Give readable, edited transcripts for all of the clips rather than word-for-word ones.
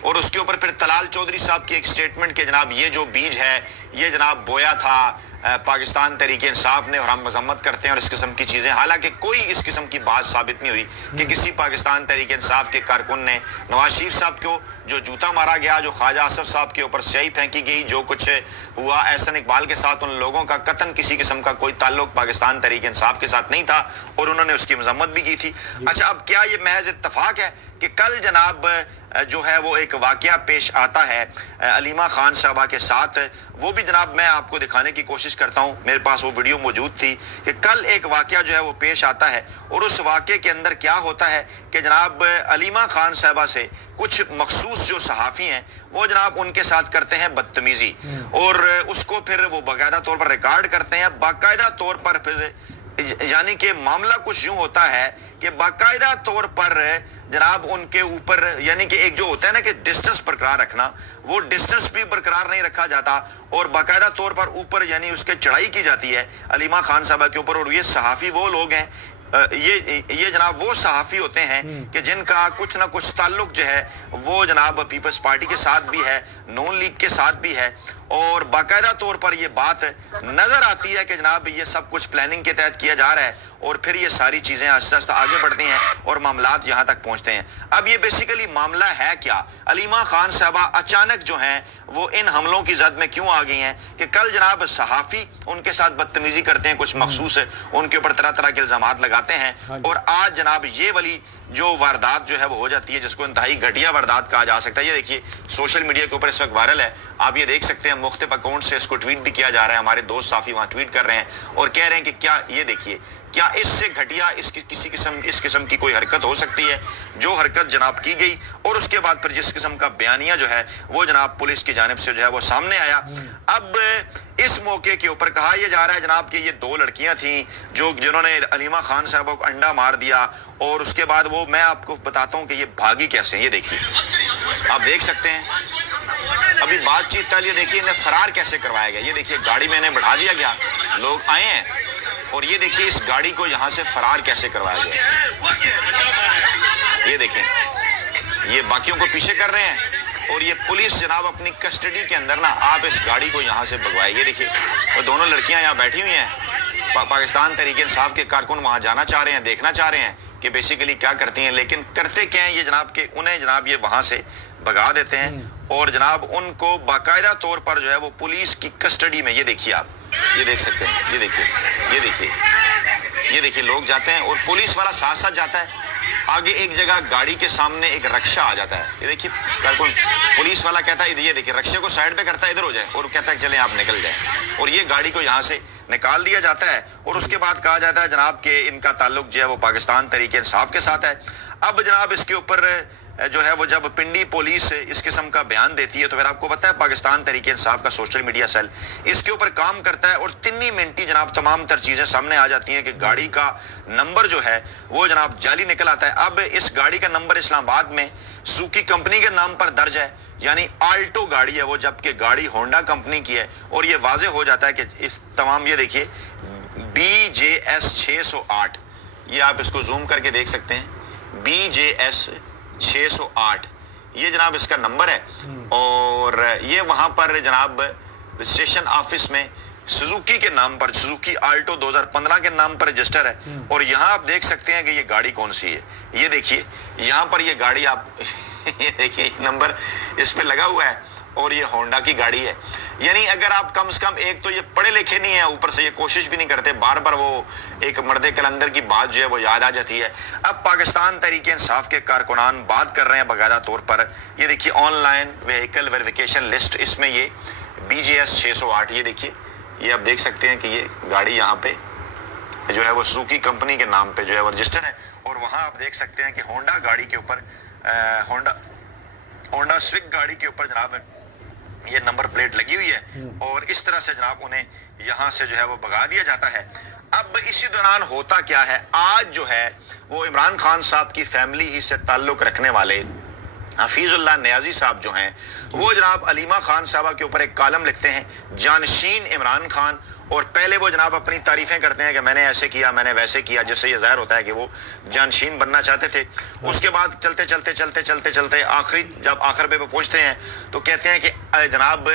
اور اس کے اوپر پھر طلال چودھری صاحب کی ایک سٹیٹمنٹ کہ جناب یہ جو بیج ہے یہ جناب بویا تھا پاکستان تحریک انصاف نے اور ہم مذمت کرتے ہیں اور اس قسم کی چیزیں، حالانکہ کوئی اس قسم کی بات ثابت نہیں ہوئی کہ کسی پاکستان تحریک انصاف کے کارکن نے نواز شریف صاحب کو جو جوتا مارا گیا، جو خواجہ آصف صاحب کے اوپر سیاہی پھینکی گئی، جو کچھ ہوا احسن اقبال کے ساتھ، ان لوگوں کا قطعاً کسی قسم کا کوئی تعلق پاکستان تحریک انصاف کے ساتھ نہیں تھا اور انہوں نے اس کی مذمت بھی کی تھی۔ اچھا، اب کیا یہ محض اتفاق ہے کہ کل جناب جو ہے وہ ایک واقعہ پیش آتا ہے علیمہ خان صاحبہ کے ساتھ، وہ بھی جناب میں آپ کو دکھانے کی کوشش کرتا ہوں، میرے پاس وہ ویڈیو موجود تھی کہ کل ایک واقعہ جو ہے وہ پیش آتا ہے اور اس واقعے کے اندر کیا ہوتا ہے کہ جناب علیمہ خان صاحبہ سے کچھ مخصوص جو صحافی ہیں وہ جناب ان کے ساتھ کرتے ہیں بدتمیزی، اور اس کو پھر وہ باقاعدہ طور پر ریکارڈ کرتے ہیں، باقاعدہ طور پر پھر یعنی کہ معاملہ کچھ یوں ہوتا ہے کہ باقاعدہ طور پر جناب ان کے اوپر یعنی کہ ایک جو ہوتا ہے نا کہ ڈسٹنس برقرار رکھنا، وہ ڈسٹنس بھی برقرار نہیں رکھا جاتا اور باقاعدہ طور پر اوپر یعنی اس کے چڑھائی کی جاتی ہے علیمہ خان صاحبہ کے اوپر۔ اور یہ صحافی وہ لوگ ہیں، یہ جناب وہ صحافی ہوتے ہیں کہ جن کا کچھ نہ کچھ تعلق جو ہے وہ جناب پیپلز پارٹی کے ساتھ بھی ہے، نون لیگ کے ساتھ بھی ہے، اور باقاعدہ طور پر یہ بات نظر آتی ہے کہ جناب یہ سب کچھ پلاننگ کے تحت کیا جا رہا ہے اور پھر یہ ساری چیزیں آہستہ آہستہ آگے بڑھتی ہیں اور معاملات یہاں تک پہنچتے ہیں۔ اب یہ بیسیکلی معاملہ ہے کیا؟ علیمہ خان صاحبہ اچانک جو ہیں وہ ان حملوں کی زد میں کیوں آ گئی ہیں کہ کل جناب صحافی ان کے ساتھ بدتمیزی کرتے ہیں، کچھ مخصوص ان کے اوپر طرح طرح کے الزامات لگاتے ہیں، اور آج جناب یہ والی جو واردات جو ہے وہ ہو جاتی ہے جس کو انتہائی گھٹیا واردات کہا جا سکتا ہے۔ یہ دیکھیے سوشل میڈیا کے اوپر اس وقت وائرل ہے، آپ یہ دیکھ سکتے ہیں مختلف اکاؤنٹ سے اس کو ٹویٹ بھی کیا جا رہا ہے، ہمارے دوست صحافی وہاں ٹویٹ کر رہے ہیں اور کہہ رہے ہیں کہ کیا یہ دیکھیے کیا اس سے گھٹیا اس قسم کی کوئی حرکت ہو سکتی ہے جو حرکت جناب کی گئی، اور اس کے بعد پھر جس قسم کا بیانیہ جو ہے وہ جناب پولیس کی جانب سے جو ہے وہ سامنے آیا۔ اب اس موقع کے اوپر کہا یہ جا رہا ہے جناب کہ یہ دو لڑکیاں تھیں جنہوں نے علیمہ خان صاحبہ کو انڈا مار دیا، اور اس کے بعد وہ میں آپ کو بتاتا ہوں کہ یہ بھاگی کیسے ہیں۔ یہ دیکھیے آپ دیکھ سکتے ہیں ابھی بات چیت چل، یہ دیکھیے انہیں فرار کیسے کروایا گیا۔ یہ دیکھیے گاڑی میں انہیں بڑھا دیا گیا، لوگ آئے ہیں اور یہ دیکھیے اس گاڑی کو یہاں سے فرار کیسے کروایا گیا۔ یہ دیکھیں یہ باقیوں کو پیچھے کر رہے ہیں اور یہ پولیس جناب اپنی کسٹڈی کے اندر نا آپ اس گاڑی کو یہاں سے بھگوائے۔ یہ دیکھیے وہ دونوں لڑکیاں یہاں بیٹھی ہوئی ہیں، پاکستان تحریک انصاف کے کارکن وہاں جانا چاہ رہے ہیں، دیکھنا چاہ رہے ہیں کہ بیسیکلی کیا کرتی ہیں، لیکن کرتے کیا ہیں یہ جناب کہ انہیں جناب یہ وہاں سے بھگا دیتے ہیں اور جناب ان کو باقاعدہ طور پر جو ہے وہ پولیس کی کسٹڈی میں، یہ دیکھیے آپ یہ دیکھ سکتے ہیں، یہ دیکھیے یہ دیکھیے یہ دیکھیے لوگ جاتے ہیں اور پولیس والا ساتھ ساتھ جاتا ہے، آگے ایک جگہ گاڑی کے سامنے ایک رکشہ آ جاتا ہے، یہ دیکھیے کارکن پولیس والا کہتا ہے یہ دیکھیے رکشے کو سائڈ پہ کرتا ہے ادھر ہو جائے اور کہتا ہے چلیں آپ نکل جائیں، اور یہ گاڑی کو یہاں سے نکال دیا جاتا ہے اور اس کے بعد کہا جاتا ہے جناب کہ ان کا تعلق جو ہے وہ پاکستان تحریک انصاف کے ساتھ ہے۔ اب جناب اس کے اوپر جو ہے وہ جب پنڈی پولیس اس قسم کا بیان دیتی ہے تو پھر آپ کو پتا ہے پاکستان تحریک انصاف کا سوشل میڈیا سیل اس کے اوپر کام کرتا ہے اور تنی منٹی جناب تمام تر چیزیں سامنے آ جاتی ہیں کہ گاڑی کا نمبر جو ہے وہ جناب جعلی نکل آتا ہے۔ اب اس گاڑی کا نمبر اسلام آباد میں سوکی کمپنی کے نام پر درج ہے، یعنی آلٹو گاڑی ہے وہ، جبکہ گاڑی ہونڈا کمپنی کی ہے، اور یہ واضح ہو جاتا ہے کہ اس تمام یہ دیکھیے BJS 608، یہ آپ اس کو زوم کر کے دیکھ سکتے ہیں، BJS 608 یہ جناب اس کا نمبر ہے، اور یہ وہاں پر جناب اسٹیشن آفس میں سوزوکی کے نام پر، سوزوکی آلٹو 2015 کے نام پر رجسٹر ہے، اور یہاں آپ دیکھ سکتے ہیں کہ یہ گاڑی کون سی ہے، یہ دیکھیے یہاں پر یہ گاڑی آپ یہ دیکھیے نمبر اس پہ لگا ہوا ہے اور یہ ہونڈا کی گاڑی ہے۔ یعنی اگر آپ کم سے کم ایک تو یہ پڑھے لکھے نہیں ہیں، اوپر سے یہ کوشش بھی نہیں کرتے، بار بار وہ ایک مرد کلندر کی بات جو ہے وہ یاد آ جاتی ہے۔ اب پاکستان تحریک انصاف کے کارکنان بات کر رہے ہیں باقاعدہ طور پر، یہ دیکھیے online vehicle verification list, اس میں یہ BJS 608 یہ دیکھیے یہ آپ دیکھ سکتے ہیں کہ یہ گاڑی یہاں پہ جو ہے وہ سوکی کمپنی کے نام پہ جو ہے وہ رجسٹر ہے، اور وہاں آپ دیکھ سکتے ہیں کہ ہونڈا گاڑی کے اوپر ہونڈا سوک گاڑی کے اوپر جناب یہ نمبر پلیٹ لگی ہوئی ہے، اور اس طرح سے جناب انہیں یہاں سے جو ہے وہ بھگا دیا جاتا ہے۔ اب اسی دوران ہوتا کیا ہے، آج جو ہے وہ عمران خان صاحب کی فیملی ہی سے تعلق رکھنے والے حفیظ اللہ نیازی صاحب جو ہیں وہ جناب علیمہ خان صاحبہ کے اوپر ایک کالم لکھتے ہیں جانشین عمران خان، اور پہلے وہ جناب اپنی تعریفیں کرتے ہیں کہ میں نے ایسے کیا، میں نے ویسے کیا، جس سے یہ ظاہر ہوتا ہے کہ وہ جانشین بننا چاہتے تھے۔ اس کے بعد چلتے جب آخر پہ وہ پہنچتے ہیں تو کہتے ہیں کہ جناب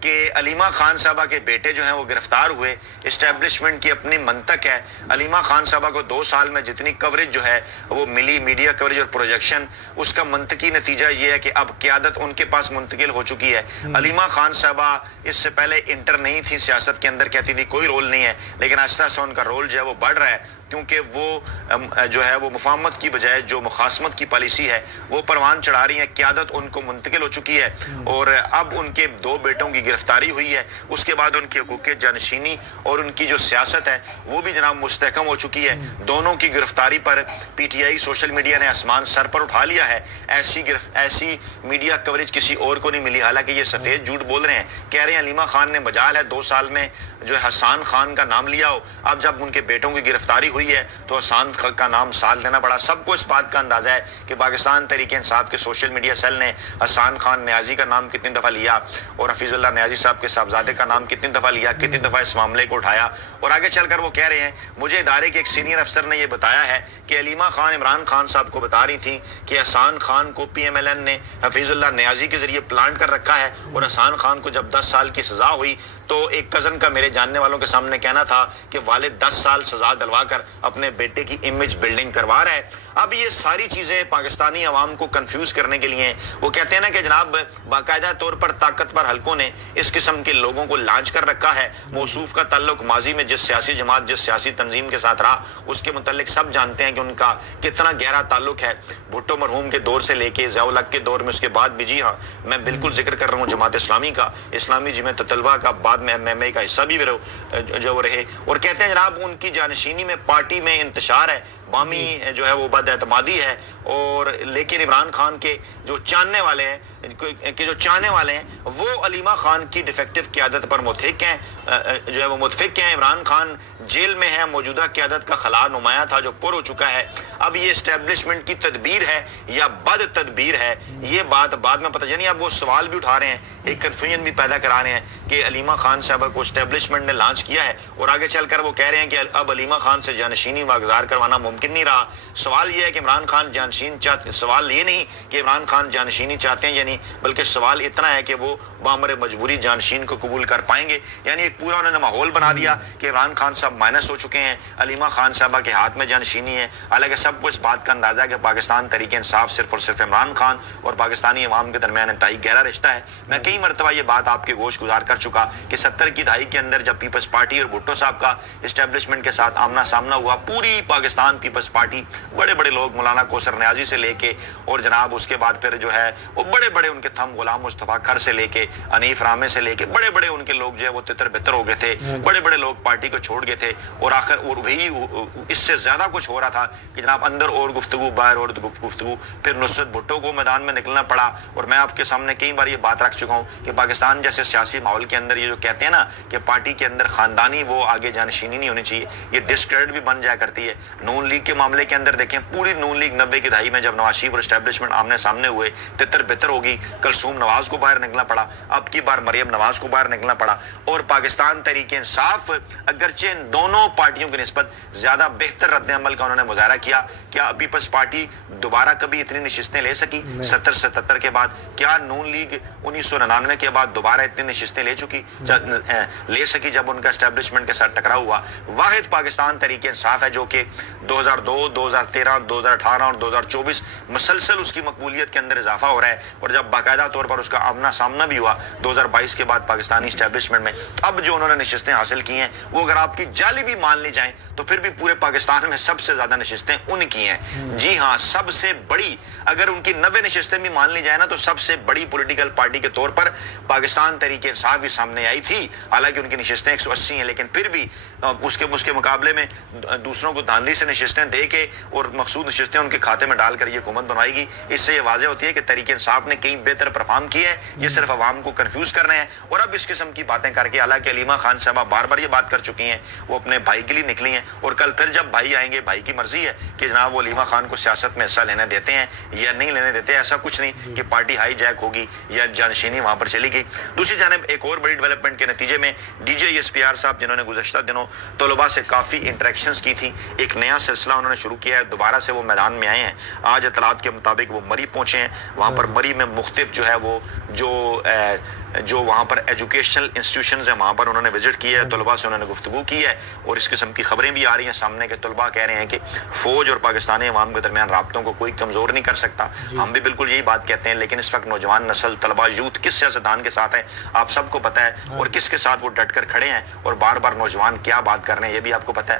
کہ علیمہ خان صاحبہ کے بیٹے جو ہیں وہ گرفتار ہوئے، اسٹیبلشمنٹ کی اپنی منطق ہے، علیمہ خان صاحبہ کو 2 سال میں جتنی کوریج جو ہے وہ ملی، میڈیا کوریج اور پروجیکشن، اس کا منطقی نتیجہ یہ ہے کہ اب قیادت ان کے پاس منتقل ہو چکی ہے۔ علیمہ خان صاحبہ اس سے پہلے انٹر نہیں تھی سیاست کے اندر، کہتی تھی کوئی رول نہیں ہے، لیکن آہستہ آہستہ ان کا رول جو ہے وہ بڑھ رہا ہے، کیونکہ وہ جو ہے وہ مفاہمت کی بجائے جو مخاصمت کی پالیسی ہے وہ پروان چڑھا رہی ہیں، قیادت ان کو منتقل ہو چکی ہے، اور اب ان کے 2 بیٹوں کی گرفتاری ہوئی ہے، اس کے بعد ان کی حقوق جانشینی اور ان کی جو سیاست ہے وہ بھی جناب مستحکم ہو چکی ہے۔ دونوں کی گرفتاری پر P T I social media نے آسمان سر پر اٹھا لیا ہے، ایسی میڈیا کوریج کسی اور کو نہیں ملی، حالانکہ یہ سفید جھوٹ بول رہے ہیں، کہہ رہے ہیں علیمہ خان نے مجال ہے 2 سال میں جو ہے حسان خان کا نام لیا ہو، اب جب ان کے بیٹوں کی گرفتاری ہوئی ہے تو حسان کا نام ساتھ لینا پڑا۔ سب کو اس بات کا اندازہ ہے کہ پاکستان تحریک انصاف کے سوشل میڈیا سیل نے حسان خان نیازی کا نام کتنی دفعہ لیا اور حفیظ اللہ نیازی صاحب کے صاحبزادے کا نام کتنی دفعہ لیا، کتنی دفعہ اس معاملے کو اٹھایا، اور آگے چل کر وہ کہہ رہے ہیں مجھے ادارے کے ایک سینئر افسر نے یہ بتایا ہے کہ علیمہ خان عمران خان صاحب کو بتا رہی تھی کہ حسان خان کو پی ایم ایل این نے حفیظ اللہ نیازی کے ذریعے پلانٹ کر رکھا ہے، اور حسان خان کو جب 10 سال کی سزا ہوئی تو ایک کزن کا میرے جاننے والوں کے سامنے کہنا تھا کہ والد 10 سال سزا دلوا کر اپنے بیٹے کی امیج بلڈنگ کروا رہا ہے۔ اب یہ ساری چیزیں پاکستانی عوام کو کنفیوز کرنے کے لیے وہ کہتے ہیں نا کہ جناب باقاعدہ طور پر طاقتور حلقوں نے اس قسم کے لوگوں کو لانچ کر رکھا ہے۔ موصوف کا تعلق ماضی میں جس سیاسی جماعت جس سیاسی تنظیم کے ساتھ رہا اس کے متعلق سب جانتے ہیں کہ ان کا کتنا گہرا تعلق ہے، بھٹو مرحوم کے دور سے لے کے ضیاء الحق کے دور میں، اس کے بعد بھی جی ہاں میں بالکل ذکر کر رہا ہوں جماعت اسلامی کا، اسلامی جمعیت طلبہ کا، بعد میں ایم ایم اے کا حصہ بھی جو رہے، اور کہتے ہیں جناب ان کی جانشینی میں پارٹی میں انتشار ہے، بامی جو ہے وہ بد اعتمادی ہے، اور لیکن عمران خان کے جو چاہنے والے ہیں وہ علیمہ خان کی ڈیفیکٹو قیادت پر متفق ہیں۔ عمران خان جیل میں ہے، موجودہ قیادت کا خلا نمایاں تھا جو پر ہو چکا ہے، اب یہ اسٹیبلشمنٹ کی تدبیر ہے یا بد تدبیر ہے یہ بات بعد میں پتہ، یعنی اب وہ سوال بھی اٹھا رہے ہیں، ایک کنفیوژن بھی پیدا کرا رہے ہیں کہ علیمہ خان صاحبہ کو اسٹیبلشمنٹ نے لانچ کیا ہے، اور آگے چل کر وہ کہہ رہے ہیں کہ اب علیمہ خان سے جانشینی واگزار کروانا ممکن نہیں رہا۔ سوال یہ ہے کہ عمران خان جانشین چاہتے، سوال یہ نہیں کہ عمران خان جانشینی چاہتے ہیں یعنی، بلکہ سوال اتنا ہے کہ وہ بامر مجبوری جانشین کو قبول کر پائیں گے، یعنی ایک پورا انہوں نے ماحول بنا دیا کہ عمران خان صاحب مائنس ہو چکے ہیں، علیمہ خان صاحبہ کے ہاتھ میں جانشینی ہے، حالانکہ سب کو اس بات کا اندازہ ہے کہ پاکستان تحریک انصاف صرف اور صرف عمران خان اور پاکستانی عوام کے درمیان انتہائی گہرا رشتہ ہے۔ میں کئی مرتبہ یہ بات آپ کے گوش گزار کر چکا کہ 70 کی دہائی کے اندر جب پیپلز پارٹی اور بھٹو صاحب کا اسٹیبلشمنٹ کے ساتھ آمنا سامنا ہوا، پوری پاکستان پیپلز پارٹی، بڑے بڑے لوگ مولانا کوثر نیازی سے لے کے اور جناب اس کے بعد پھر جو ہے وہ بڑے بڑے ان کے تھم غلام مصطفیٰ کھر سے لے کے انیف رامے سے لے کے بڑے بڑے ان کے لوگ جو ہے وہ تتر بتر ہو گئے تھے، بڑے بڑے لوگ پارٹی کو چھوڑ گئے تھے، اور آخر اور وہی اس سے زیادہ کچھ ہو رہا تھا کہ جناب اندر اور گفتگو باہر اور گفتگو، پھر نصرت بھٹو کو میدان میں نکلنا پڑا، اور میں آپ کے سامنے کئی بار یہ بات رکھ چکا ہوں کہ پاکستان جیسے سیاسی ماحول کے اندر یہ جو کہتے ہیں نا کہ پارٹی کے اندر خاندانی وہ آگے جانشینی نہیں ہونی چاہیے، یہ ڈسکریڈٹ بھی بن جایا کرتی ہے۔ نون لیگ کے معاملے کے اندر دیکھیں، پوری نون لیگ 90 کی دہائی میں جب نواز شریف اور اسٹیبلشمنٹ آمنے سامنے ہوئے، تتر بتر ہوگی، کلثوم نواز کو باہر نکلنا پڑا، اب کی بار مریم نواز کو باہر نکلنا پڑا، اور پاکستان تحریک انصاف اگرچہ ان دونوں پارٹیوں کی نسبت زیادہ بہتر رد عمل کا انہوں نے مظاہرہ کیا، کیا پیپلز پارٹی دوبارہ کبھی اتنی نشستیں لے سکی 70-77 کے بعد؟ کیا نون لیگ 1999 کے بعد دوبارہ اتنی نشستیں لے سکی جب ان کا اسٹیبلشمنٹ کے ساتھ ٹکراؤ ہوا؟ واحد پاکستان تحریک انصاف ہے جو کہ 2002، 2013، 2018 اور 2024 مسلسل اس کی مقبولیت کے اندر اضافہ ہو رہا ہے، اور جب باقاعدہ طور پر اس کا آمنا سامنا بھی ہوا 2022 کے بعد پاکستانی اسٹیبلشمنٹ میں، تو اب جو انہوں نے نشستیں حاصل کی ہیں وہ اگر آپ کی جعلی بھی مان لی جائیں تو پھر بھی پورے پاکستان میں سب سے زیادہ نشستیں ان کی ہیں، جی ہاں سب سے بڑی، اگر ان کی 90 نشستیں بھی مان لی جائیں نا تو سب سے بڑی پولیٹیکل پارٹی کے طور پر پاکستان تحریک انصاف بھی سامنے آئی تھی، حالانکہ ان کی نشستیں 180 ہیں، لیکن پھر بھی اس کے مقابلے میں دوسروں کو دھاندلی سے نشستیں دے کے اور مقصود نشستیں ان کے کھاتے میں ڈال کر یہ حکومت بنوائی گی۔ اس سے یہ واضح ہوتی ہے کہ تحریک انصاف نے کہیں بہتر پرفارم کیا ہے، یہ صرف عوام کو کنفیوز کر رہے ہیں، اور اب اس قسم کی باتیں کر کے، حالانکہ علیمہ خان صاحبہ بار بار یہ بات کر چکی ہیں، وہ اپنے بھائی کے لیے نکلی ہیں، اور کل پھر جب بھائی آئیں گے، بھائی کی مرضی ہے کہ جناب وہ علیمہ خان کو سیاست میں حصہ لینے دے دیتے ہیں یا نہیں لینے دیتے. ایسا کچھ نہیں کہ پارٹی ہائی جیک ہوگی یا جانشینی وہاں پر چلی گئی. دوسری جانب ایک اور بڑی ڈیولپمنٹ کے نتیجے میں D J S P R صاحب جنہوں نے گزشتہ دنوں طلباء سے کافی انٹریکشنز کی تھی, ایک نیا سلسلہ انہوں نے شروع کیا ہے, دوبارہ سے وہ میدان میں آئے ہیں. آج اطلاعات کے مطابق وہ مری پہنچے ہیں. وہاں پر مری میں مختلف جو ہے وہ جو وہاں پر ایجوکیشنل انسٹیٹیوشنز ہیں وہاں پر انہوں نے وزٹ کیا ہے, طلباء سے انہوں نے گفتگو کی ہے, اور اس قسم کی خبریں بھی آ رہی ہیں سامنے کہ طلباء کہہ رہے ہیں کہ فوج اور پاکستانی عوام کے درمیان رابطوں کو کوئی کمزور نہیں کر سکتا. ہم بھی بالکل یہی بات کہتے ہیں, لیکن اس وقت نوجوان نسل, طلباء, یوتھ کس سیاستدان کے ساتھ ہے آپ سب کو پتہ ہے, اور کس کے ساتھ وہ ڈٹ کر کھڑے ہیں, اور بار بار نوجوان کیا بات کر رہے ہیں یہ بھی آپ کو پتہ ہے.